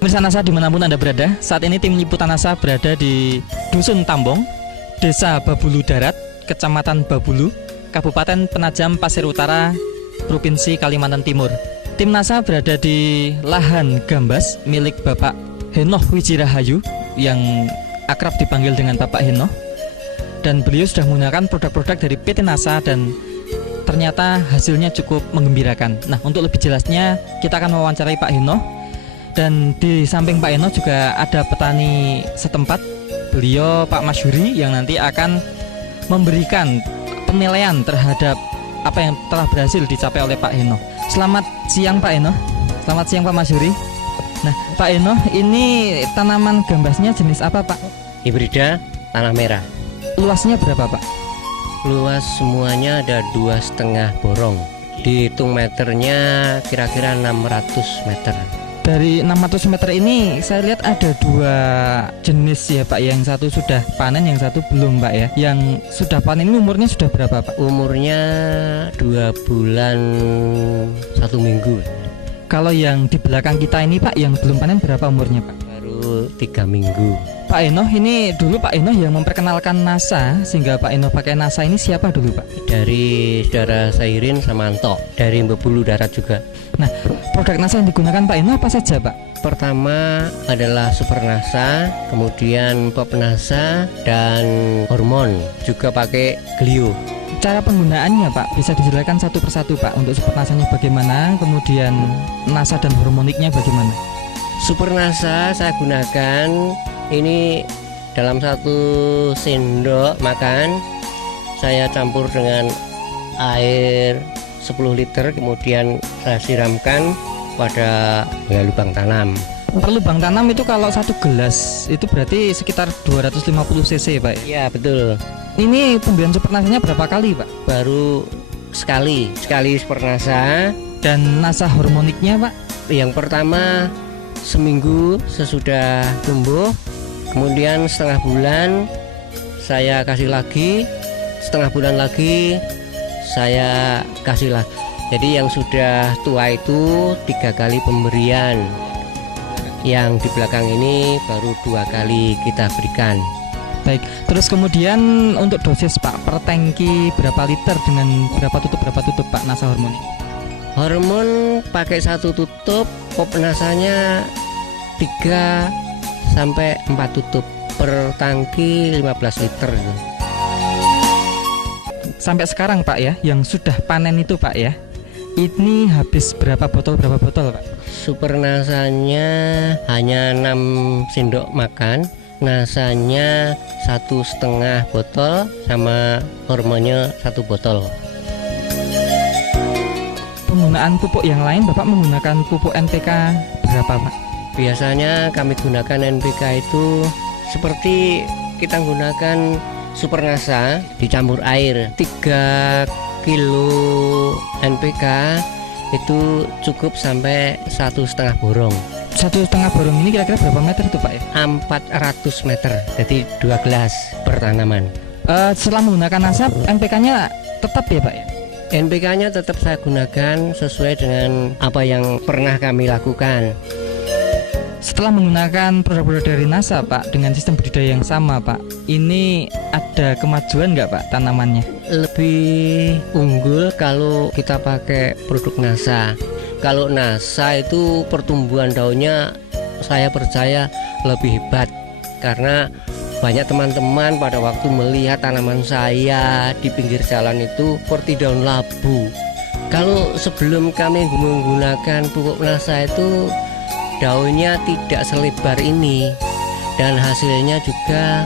Pemirsa NASA dimanapun Anda berada, saat ini tim liputan NASA berada di Dusun Tambong, Desa Babulu Darat, Kecamatan Babulu, Kabupaten Penajam Pasir Utara, Provinsi Kalimantan Timur. Tim NASA berada di lahan gambas milik Bapak Henoh Wijirahayu yang akrab dipanggil dengan Bapak Henoh. Dan beliau sudah menggunakan produk-produk dari PT NASA dan ternyata hasilnya cukup menggembirakan. Nah, untuk lebih jelasnya kita akan mewawancarai Pak Henoh. Dan di samping Pak Henoh juga ada petani setempat, beliau Pak Masyuri, yang nanti akan memberikan penilaian terhadap apa yang telah berhasil dicapai oleh Pak Henoh. Selamat siang Pak Henoh. Selamat siang Pak Masyuri. Nah Pak Henoh, ini tanaman gambasnya jenis apa Pak? Hibrida tanah merah. Luasnya berapa Pak? Luas semuanya ada 2,5 borong. Dihitung meternya kira-kira 600 meter. Dari 600 meter ini saya lihat ada 2 jenis ya Pak. Yang satu sudah panen, yang satu belum Pak ya. Yang sudah panen ini umurnya sudah berapa Pak? Umurnya 2 bulan 1 minggu. Kalau yang di belakang kita ini Pak, yang belum panen berapa umurnya Pak? Baru 3 minggu. Pak Henoh, ini dulu Pak Henoh yang memperkenalkan NASA sehingga Pak Henoh pakai NASA ini siapa dulu Pak? Dari saudara Sairin Samanto, dari Babulu Darat juga. Nah, produk NASA yang digunakan Pak Henoh apa saja Pak? Pertama adalah Super NASA, kemudian Pop NASA, dan hormon. Juga pakai Glio. Cara penggunaannya Pak, bisa dijelaskan satu persatu Pak. Untuk Super NASA-nya bagaimana, kemudian NASA dan hormoniknya bagaimana? Super NASA saya gunakan ini dalam 1 sendok makan saya campur dengan air 10 liter, kemudian saya siramkan pada lubang tanam. Per lubang tanam itu kalau 1 gelas itu berarti sekitar 250 cc Pak? Ya betul. Ini pemberian Super NASA-nya berapa kali Pak? Baru sekali Super NASA. Dan NASA hormoniknya Pak? Yang pertama seminggu sesudah tumbuh, kemudian setengah bulan saya kasih lagi, setengah bulan lagi saya kasih lagi. Jadi yang sudah tua itu 3 kali pemberian, yang di belakang ini baru 2 kali kita berikan. Baik, terus kemudian untuk dosis Pak, per tangki berapa liter dengan berapa tutup Pak NASA hormonik? Hormon pakai 1 tutup, pop nasanya 3 sampai 4 tutup, per tangki 15 liter. Sampai sekarang Pak ya, yang sudah panen itu Pak ya, ini habis berapa botol Pak? Super nasanya hanya 6 sendok makan, nasanya 1,5 botol, sama hormonnya 1 botol. Penggunaan pupuk yang lain Bapak menggunakan pupuk NPK berapa Pak? Biasanya kami gunakan NPK itu seperti kita gunakan Super NASA, dicampur air 3 kilo NPK itu cukup sampai 1,5 borong. 1,5 borong ini kira-kira berapa meter itu Pak ya? 400 meter, jadi 2 gelas per tanaman. Setelah menggunakan NASA, NPK-nya tetap ya Pak ya? NPK-nya tetap saya gunakan sesuai dengan apa yang pernah kami lakukan. Setelah menggunakan produk-produk dari NASA Pak, dengan sistem budidaya yang sama Pak, ini ada kemajuan nggak Pak tanamannya? Lebih unggul kalau kita pakai produk NASA. Kalau NASA itu pertumbuhan daunnya saya percaya lebih hebat, karena banyak teman-teman pada waktu melihat tanaman saya di pinggir jalan itu seperti daun labu. Kalau sebelum kami menggunakan pupuk NASA itu daunnya tidak selebar ini, dan hasilnya juga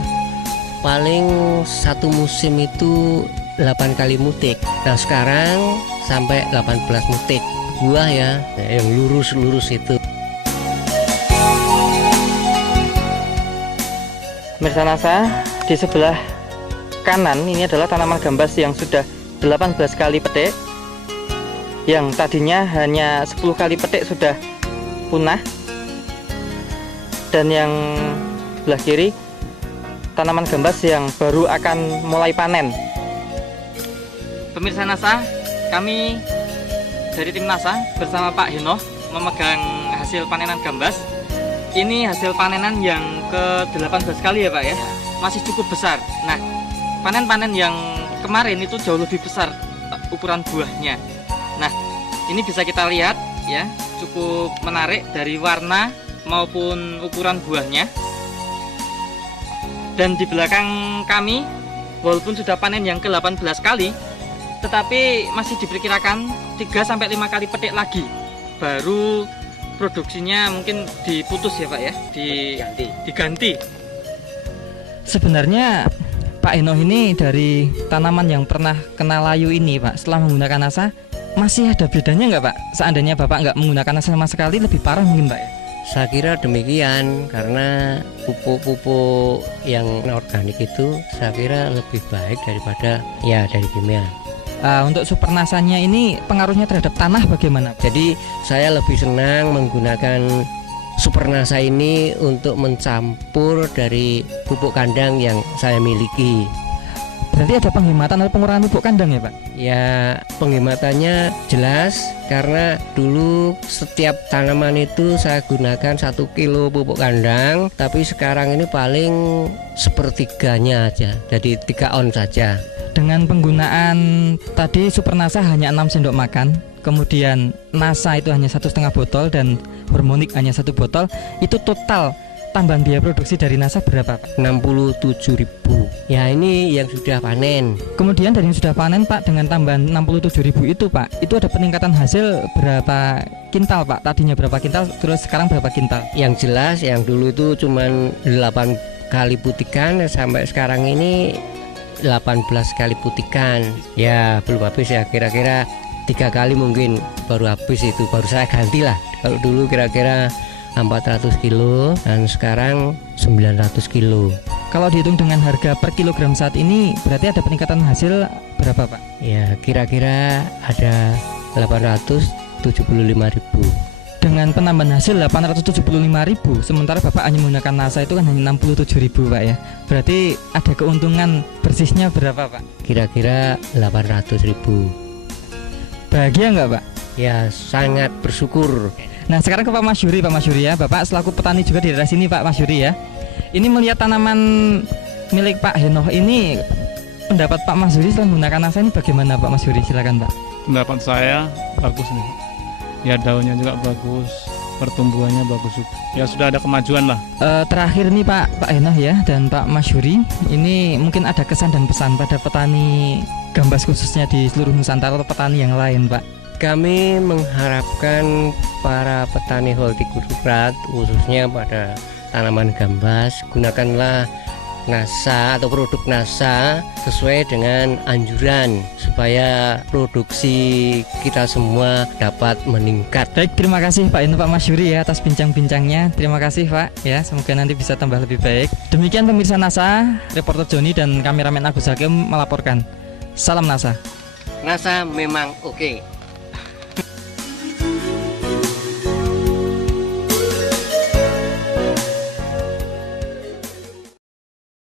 paling 1 musim itu 8 kali mutik. Nah sekarang sampai 18 mutik buah ya, yang lurus-lurus itu. Pemirsa NASA, di sebelah kanan ini adalah tanaman gambas yang sudah 18 kali petik, yang tadinya hanya 10 kali petik sudah punah. Dan yang sebelah kiri tanaman gambas yang baru akan mulai panen. Pemirsa NASA, kami dari tim NASA bersama Pak Henoh memegang hasil panenan gambas ini hasil panenan yang ke-18 kali ya Pak ya? Masih cukup besar. Nah, panen-panen yang kemarin itu jauh lebih besar ukuran buahnya. Nah, ini bisa kita lihat ya, cukup menarik dari warna maupun ukuran buahnya. Dan di belakang kami, walaupun sudah panen yang ke-18 kali, tetapi masih diperkirakan 3-5 kali petik lagi baru produksinya mungkin diputus ya Pak ya, diganti. Sebenarnya Pak Enoh ini dari tanaman yang pernah kena layu ini Pak, setelah menggunakan NASA masih ada bedanya nggak Pak? Seandainya Bapak nggak menggunakan NASA sama sekali, lebih parah mungkin Pak ya? Saya kira demikian, karena pupuk-pupuk yang organik itu saya kira lebih baik daripada ya dari kimia. Untuk super nasanya ini pengaruhnya terhadap tanah bagaimana? Jadi saya lebih senang menggunakan super nasa ini untuk mencampur dari pupuk kandang yang saya miliki. Berarti ada penghematan atau pengurangan pupuk kandang ya Pak? Ya, penghematannya jelas, karena dulu setiap tanaman itu saya gunakan 1 kilo pupuk kandang, tapi sekarang ini paling sepertiganya aja, jadi 3 on saja. Dengan penggunaan tadi super nasa hanya 6 sendok makan, kemudian nasa itu hanya 1,5 botol dan hormonik hanya 1 botol, itu total tambahan biaya produksi dari nasa berapa Pak? 67.000. Ya, ini yang sudah panen. Kemudian dari yang sudah panen Pak, dengan tambahan 67.000 itu Pak, itu ada peningkatan hasil berapa kintal Pak? Tadinya berapa kintal, terus sekarang berapa kintal? Yang jelas yang dulu itu cuman 8 kali putikan, sampai sekarang ini 18 kali putikan. Ya belum habis ya, kira-kira 3 kali mungkin baru habis, itu baru saya ganti lah. Kalau dulu kira-kira 400 kilo dan sekarang 900 kilo. Kalau dihitung dengan harga per kilogram saat ini, berarti ada peningkatan hasil berapa Pak? Ya kira-kira ada 875.000. Dengan penambahan hasil 875.000, sementara Bapak hanya menggunakan NASA itu kan hanya 67.000 Pak ya. Berarti ada keuntungan bersihnya berapa Pak? Kira-kira 800.000. Bahagia nggak Pak? Ya sangat bersyukur. Nah sekarang ke Pak Masyuri ya. Bapak selaku petani juga di daerah sini Pak Masyuri ya. Ini melihat tanaman milik Pak Enoh ini, pendapat Pak Masyuri setelah menggunakan NASA ini bagaimana Pak Masyuri? Silakan Pak. Pendapat saya bagus nih. Ya daunnya juga bagus, pertumbuhannya bagus juga. Ya sudah ada kemajuan lah. Terakhir nih Pak Enoh ya dan Pak Masyuri, ini mungkin ada kesan dan pesan pada petani gambas khususnya di seluruh Nusantara atau petani yang lain Pak. Kami mengharapkan para petani hortikultura khususnya pada tanaman gambas, gunakanlah NASA atau produk NASA sesuai dengan anjuran supaya produksi kita semua dapat meningkat. Baik, terima kasih Pak Enoh, Pak Masyuri ya atas bincang-bincangnya. Terima kasih Pak ya, semoga nanti bisa tambah lebih baik. Demikian pemirsa NASA, reporter Joni dan kameramen Agus Hakim melaporkan. Salam NASA. NASA memang oke.